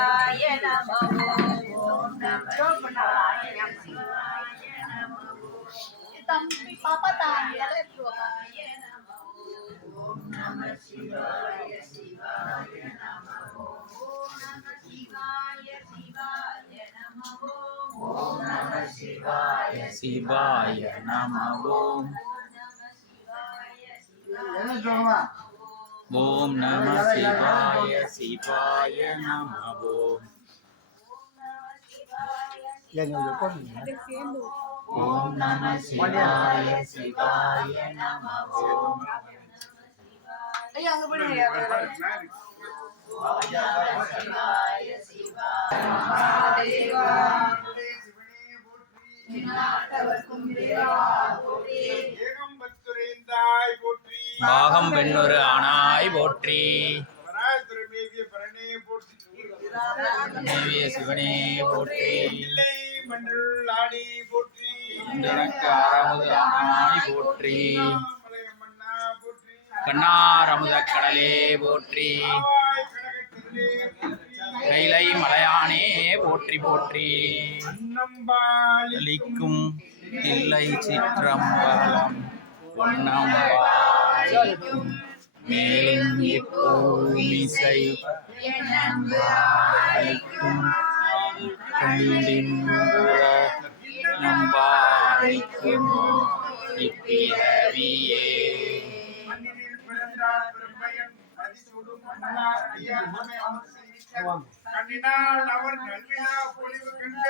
சிவாய நம ஓம் நம சிவாய சிவாய நம தம்பி பாப்பா தான் எடுத்துருவாப்பா ஓம் நம சிவாய சிவாய நம ஓம் நம சிவாய சிவாய நம ஓம் நம சிவாய சிவாய நம ஓம் ஓம் நம சிவாய சிவாய நம ஓம் ஓம் நம சிவாய சிவாய நம ஓம் ஐயா அங்க சிவாய சிவாய போற்றி போற்றி பாகம் பெண்ணொரு ஆனாய் போற்றி சிவனே போற்றி. இல்லை எனக்கு ஆறாவது ஆனாய் போற்றி மலையம்மன்னா போற்றி. கண்ணார் அமுத கடலே போற்றி. கைலை மலையானே போற்றி போற்றி. அளிக்கும் தில்லை சிற்றம்பலம். பொன்னம்பாளிக்கும் மேலும் இப்பூமிசை அளிக்கும் கண்டின்புற இப்பிறவியே கண்ணினால் அவர் நல்விழா பொழிவு கண்ட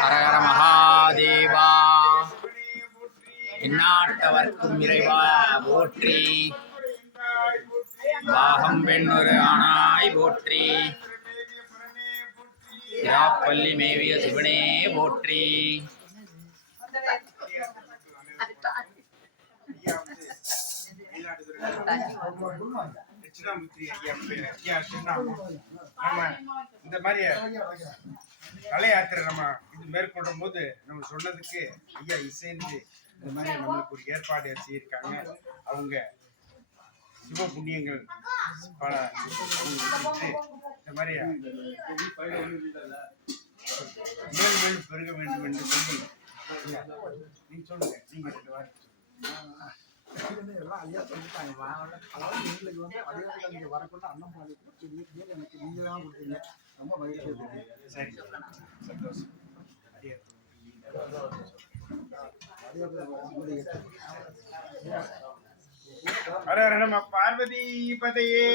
ஹரஹர மகாதேவா. இந்நாட்டவர்க்கும் இறைவா போற்றி. பாகம் பெண்ணொரு ஆனாய் போற்றி. மேவிய மேவிய சிவனே போற்றி. Thank you. தட்சிணாமூர்த்தி ஐயா ஐயா நம்ம இந்த மாதிரி கலை யாத்திரை நம்ம இது மேற்கொள்ளும் போது நம்ம சொன்னதுக்கு ஐயா இசைந்து இந்த மாதிரி நம்மளுக்கு ஒரு ஏற்பாடு செய்யிருக்காங்க அவங்க சிவ புண்ணியங்கள் பல இந்த மாதிரி மேல் மேலும் பெருக வேண்டும் என்று சொல்லி நீங்க சொல்லுங்க நீங்க ரெண்டு சொல்லுங்க. எல்லாம் ஐயா சொல்லிட்டாங்க அதாவது எங்களுக்கு வந்து அடியார்கள் நீங்கள் வரக்குள்ள அண்ணன் பாடி கொடுத்து வீட்டில் எனக்கு நீங்க தான் கொடுத்தீங்க ரொம்ப மகிழ்ச்சி ஹர ஹர நம பார்வதி பதையே